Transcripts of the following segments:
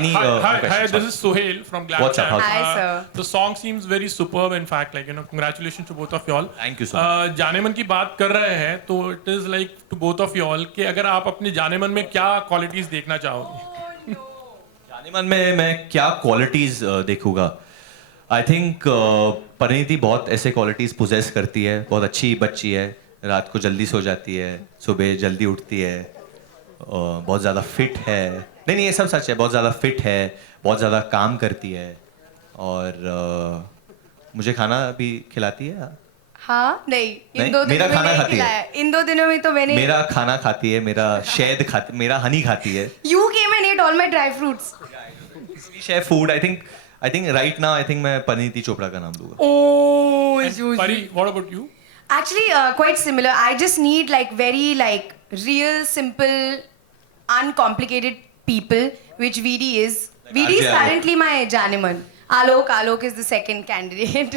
any Hi, questions? this is Sohail from Glam What's up? Chat. How's Hi, sir. The song seems very superb. In fact, congratulations to both of y'all. Thank you so much. जाने मन की बात कर रहे हैं तो it is like to both of y'all कि अगर आप अपने जाने मन में क्या qualities देखना चाहोगे? जाने मन में मैं क्या क्वालिटीज देखूंगा? आई थिंक परिणीति बहुत ऐसे क्वालिटीज पोजेस करती है. बहुत अच्छी बच्ची है, रात को जल्दी सो जाती है, सुबह जल्दी उठती है, बहुत ज़्यादा फिट है. नहीं ये सब सच है. बहुत ज़्यादा फिट है, बहुत ज़्यादा काम करती है और मुझे खाना भी खिलाती है. हाँ नहीं नहीं, इन दो मेरा दिनों में खाना नहीं खाती है. खिलाया. इन 2 दिनों में तो मैंने मेरा खाना खाती है, मेरा शहद खाती, मेरा हनी खाती है. You came and ate all my dry fruits. Chef food. I think right now I think मैं परिणीति चोपड़ा का नाम दूंगा. Oh, And Pari, what about you? Actually, quite similar. I just need very real, simple, uncomplicated people, which VD is. VD is RJ Alok. currently my Janeman. Alok is the second candidate.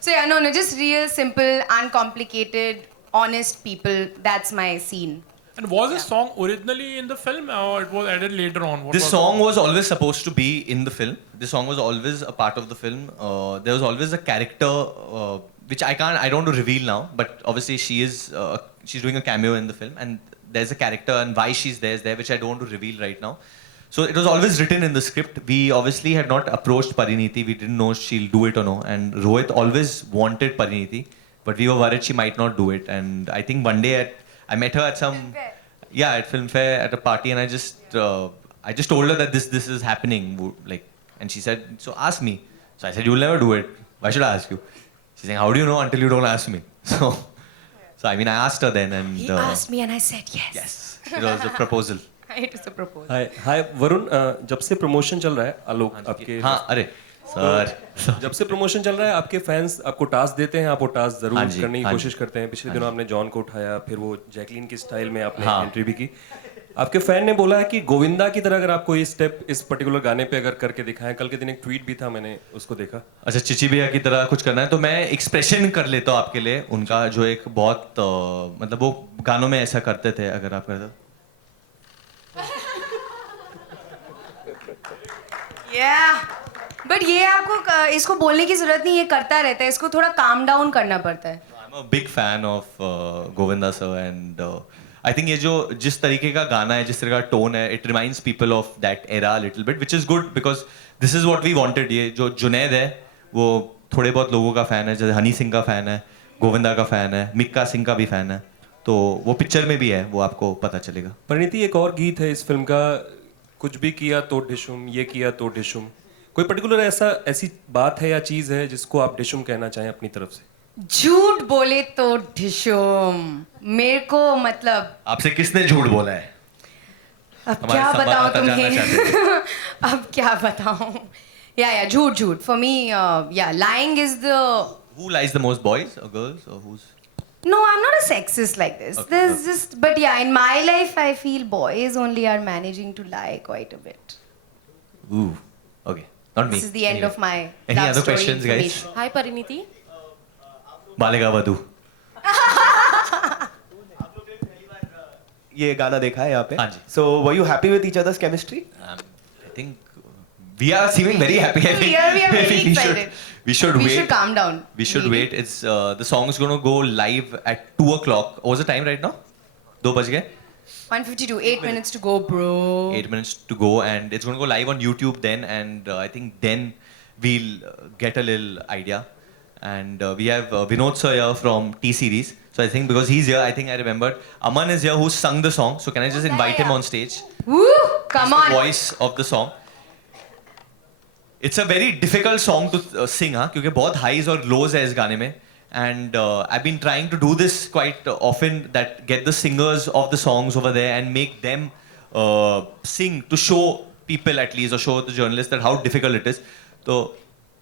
So yeah, no, just real, simple, uncomplicated, honest people. That's my scene. And was this song originally in the film or it was added later on? What This was song was always supposed to be in the film. This song was always a part of the film. There was always a character which I don't want to reveal now, but obviously she's doing a cameo in the film, and there's a character and why she's there is there, which I don't want to reveal right now. So it was always written in the script. We obviously had not approached Parineeti. We didn't know she'll do it or no. And Rohit always wanted Parineeti, but we were worried she might not do it. And I think one day I met her at some, yeah, at film fair at a party, and I just told her that this is happening, like, and she said, so ask me. So I said, you'll never do it. Why should I ask you? She's saying, how do you know until you don't ask me? So I mean, I asked her then, and He asked me and I said yes. yes, it was a proposal. It was a proposal. हाय वरुण, जब से promotion चल रहा है आलोक आपके, हाँ, अरे sir, जब से प्रमोशन चल रहा है आपके फैंस आपको टास्क देते हैं, आप वो टास्क जरूर हाँ जी, करने की हाँ कोशिश जी, करते हैं. पिछले दिनों आपने जॉन को उठाया, फिर वो जैकलीन की स्टाइल में आपने हाँ. एंट्री भी की. आपके फैन ने बोला है कि गोविंदा की तरह अगर आप कोई स्टेप इस पर्टिकुलर गाने पे अगर करके दिखाएं. कल के दिन एक ट्वीट भी था, मैंने उसको देखा. अच्छा चिची भैया की तरह कुछ करना है तो मैं एक्सप्रेशन कर लेता हूँ आपके लिए उनका, जो एक बहुत मतलब वो गानों में ऐसा करते थे. अगर आप करते Yeah. But ये आपको इसको बोलने की जरूरत नहीं, ये करता रहता है. इसको थोड़ा काम डाउन करना पड़ता है. I'm a big fan of Govinda sir, and I think ये जो जिस तरीके का गाना है, जिस तरह का टोन है, it reminds people of that era a little bit, which is good because this is what we wanted. ये जो जुनैद है वो थोड़े बहुत लोगों का फैन है, जैसे हनी सिंह का फैन है, गोविंदा का फैन है, मिक्का सिंह का भी फैन है, तो वो पिक्चर में भी है, वो आपको पता चलेगा. परिणीति, एक और गीत है इस फिल्म का, कुछ भी किया तो डिशुम, ये किया तो डिशुम. कोई पर्टिकुलर ऐसी बात है या चीज है जिसको आप डिशुम कहना चाहें अपनी तरफ से? झूठ बोले तो ढिशुम. मेरे को मतलब आपसे किसने झूठ बोला है? अब हमारे क्या बताऊं संवाददाता जानना तुम्हें. अब क्या बताऊं. या झूठ. For me, lying is the. Who lies the most, boys or girls, or who's? No, I'm not a sexist like this. Okay, There's okay. just, but yeah, in my life, I feel boys only are managing to lie quite a bit. Ooh, okay, not me. This is the end Anyway. of my Any love other story questions, guys? information. Hi Pariniti. Balika Vadhu. ये गाना देखा है यहाँ पे. हाँ जी. So were you happy with each other's chemistry? I think we are seeming very happy. I think We are very we excited. We should We wait. should calm down. We should Really. wait. It's the song is going to go live at 2:00. What's the time right now? 2 बज गए. 1:52, 8 minutes to go, bro. 8 minutes to go, and it's going to go live on YouTube then, and I think then we'll get a little idea. And we have Vinod sir here from T Series. So I think because he's here, I think I remembered. Aman is here who sung the song. So can I just invite him on stage? Woo! Come He's on. the voice of the song. It's a very difficult song to sing, हाँ, क्योंकि बहुत highs और lows है इस गाने में. And I've been trying to do this quite often, that get the singers of the songs over there and make them sing to show people at least, or show the journalists that how difficult it is. So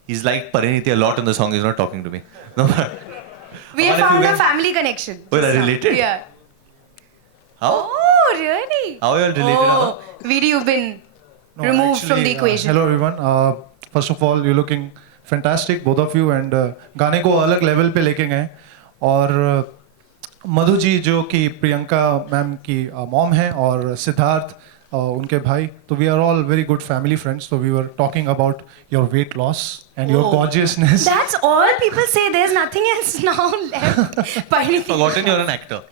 he's like Parineeti a lot in the song. He's not talking to me. No, We have Aman, if you found a can- family connection. Oh, they're Just now. related? Yeah. how? Oh, really? How are you all related? Aman? Oh, Vidi, you've been No, removed from the actually, equation. Hello everyone. First of all, you're looking fantastic, both of you, and गाने को अलग level पे लेके गए. और मधु जी जो कि Priyanka ma'am की मॉम है, और सिद्धार्थ उनके भाई. तो we are all very good family friends. So we were talking about your weight loss and your gorgeousness. That's all people say. There's nothing else now left. Parneeti. Forgotten you're an actor.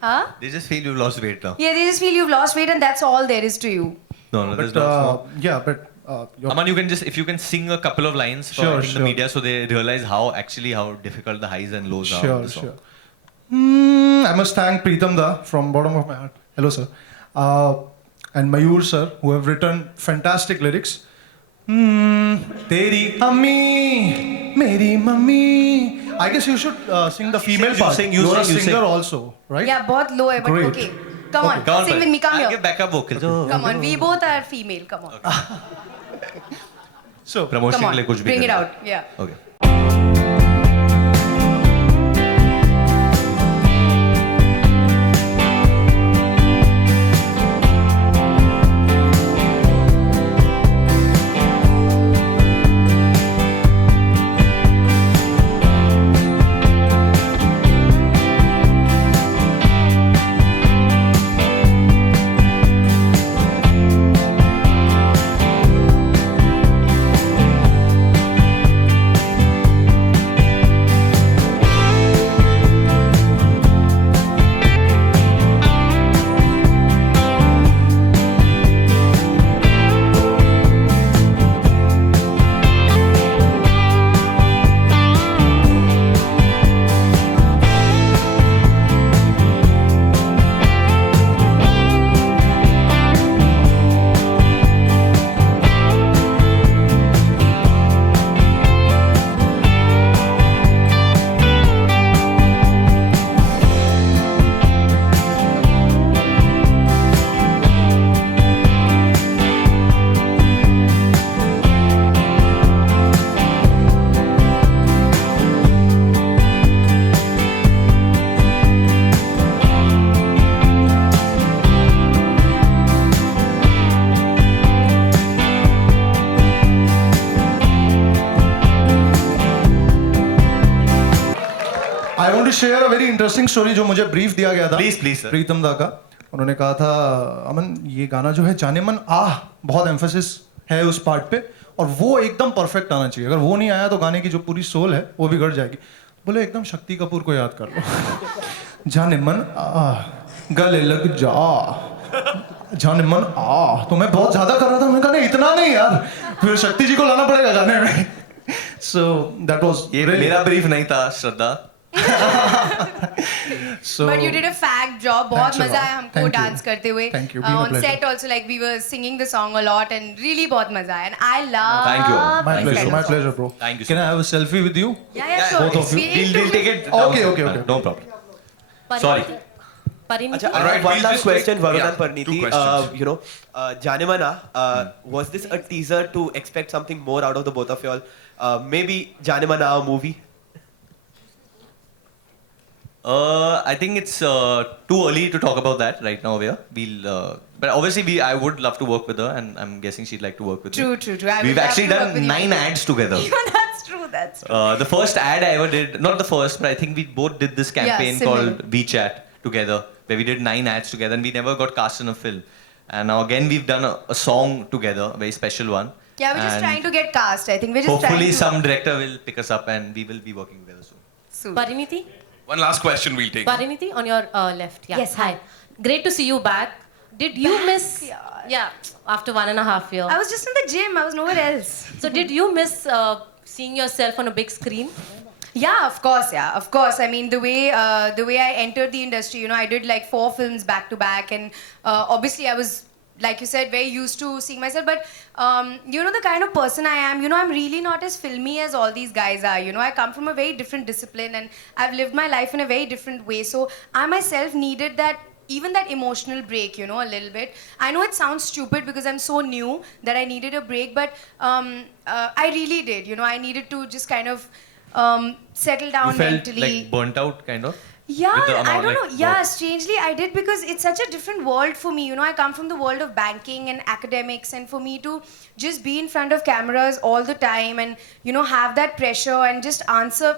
Huh? They just feel you've lost weight now. Yeah, they just feel you've lost weight and that's all there is to you. No, there's But not. yeah, but your Aman, you can just, if you can sing a couple of lines for Sure, I think, the sure. media so they realize how difficult the highs and lows are of Sure, the song. sure. I must thank Preetam Da from bottom of my heart. Hello, sir. And Mayur sir, who have written fantastic lyrics. Teri ammi, meri mummy. I guess you should sing the female you part. sing, you You're a sing, you singer sing. also, right? Yeah, बहुत low है, but Great. okay. Come on, Come on, sing with me. Come I'll here. give backup vocals. Come on, we both are female. Come on. So, Promotion Come के लिए on. कुछ भी Bring it करना। out. Yeah. Okay. I want to share a very interesting story जो मुझे brief दिया गया था. Please, sir. प्रीतम दा का. उन्होंने कहा था अमन ये गाना जो है जाने मन बहुत एम्फेसिस है उस पार्ट पे और वो एकदम परफेक्ट आना चाहिए. अगर वो नहीं आया तो गाने की जो पूरी सोल है वो बिगड़ जाएगी. बोले एकदम शक्ति कपूर को याद कर लो. जाने मन गले लग जा जाने मन तो मैं बहुत ज्यादा कर रहा था. मैं कहा नहीं इतना नहीं यार, फिर शक्ति जी को लाना पड़ेगा गाने में. So that was ये really मेरा brief नहीं था श्रद्धा. so. But you did a fab job. बहुत Thanks a मजा lot. आया हमको Thank you. डांस करते हुए. Thank you. Been a On pleasure. set also like we were singing the song a lot and really बहुत मजा आया. And I love. Thank you. My these pleasure, kind my of pleasure, songs. bro. Thank you so Can I have a selfie with you? Yeah, sure. Both of you. We need We'll to- take it. Okay, down. okay, okay. No problem. Pariniti. Sorry. Pariniti. Acha, I Alright, have one we'll last just question, take- Varun yeah, and Parneeti. two questions. Jaane Mana, was this a teaser to expect something more out of the both of y'all? Maybe Jaane Mana, a movie? I think it's too early to talk about that right now. But obviously I would love to work with her, and I'm guessing she'd like to work with me. True. I would We've love actually to work done with you. 9 ads together. That's true. The first ad I ever did, not the first, but I think we both did this campaign similar. called WeChat together, where we did 9 ads together, and we never got cast in a film. And now again we've done a song together, a very special one. Yeah, we're just And trying to get cast. I think we're just hopefully trying to. some director will pick us up, and we will be working together soon. Soon. Pariniti. One last question we'll take. Pariniti on your left. Yeah. Yes, hi. Great to see you back. Did you miss? yaar. Yeah. After 1.5 years. I was just in the gym. I was nowhere else. So did you miss seeing yourself on a big screen? Yeah, of course. I mean, the way I entered the industry, I did like 4 films back to back, and obviously I was, like you said, very used to seeing myself. But the kind of person I am, I'm really not as filmy as all these guys are. I come from a very different discipline, and I've lived my life in a very different way. So I myself needed that. Even that emotional break, a little bit. I know it sounds stupid because I'm so new that I needed a break, but I really did. I needed to just kind of settle down You felt mentally. like burnt out, kind of? Yeah, With the I amount, don't like, know. Yeah, work. strangely I did because it's such a different world for me. I come from the world of banking and academics, and for me to just be in front of cameras all the time and have that pressure and just answer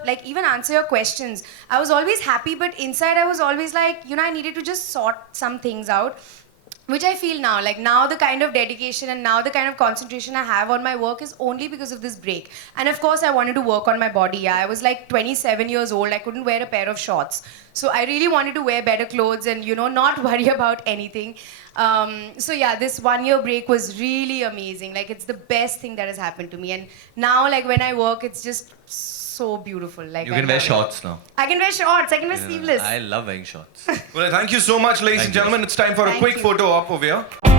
your questions. I was always happy, but inside I was always like, I needed to just sort some things out. which I feel now, like now the kind of dedication and now the kind of concentration I have on my work is only because of this break. And of course I wanted to work on my body. Yeah, I was like 27 years old. I couldn't wear a pair of shorts. So I really wanted to wear better clothes and, you know, not worry about anything. So yeah, this 1 year break was really amazing. Like it's the best thing that has happened to me. And now like when I work, it's just so beautiful. Like You I can wear love it. shorts now. I can wear shorts. I can wear sleeveless. I love wearing shorts. Well, thank you so much, ladies Thank and you. gentlemen. It's time for a Thank quick you. photo op over here.